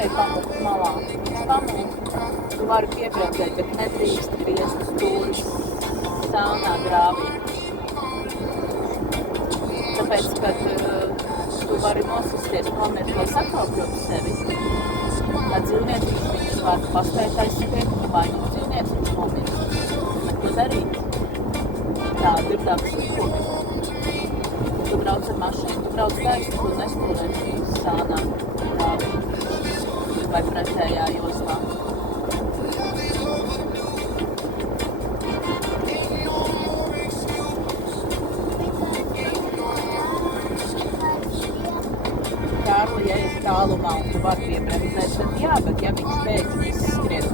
nespēja pamukt malā. Viņš pamūk, tu vari piebremzēt, bet nedrīkst griezt stūris sānā grāvī. Tāpēc, kad tu vari nosisties, nomirt vai sakropļot sevi, tad dzīvnieciņš viņus var paspēt aizskriet, vai nu dzīvnieciņš nomirt. Neko darīt. Tāda ir dabas likumi. Tu brauc ar mašīnu, tu brauc taisni, tu nestūrēsi sānā grāvī vai pretējā joslā. Kārli, ja ir tālumā un tu vari piebremzēt, tad jā, bet ja viņš pēkšņi izskrien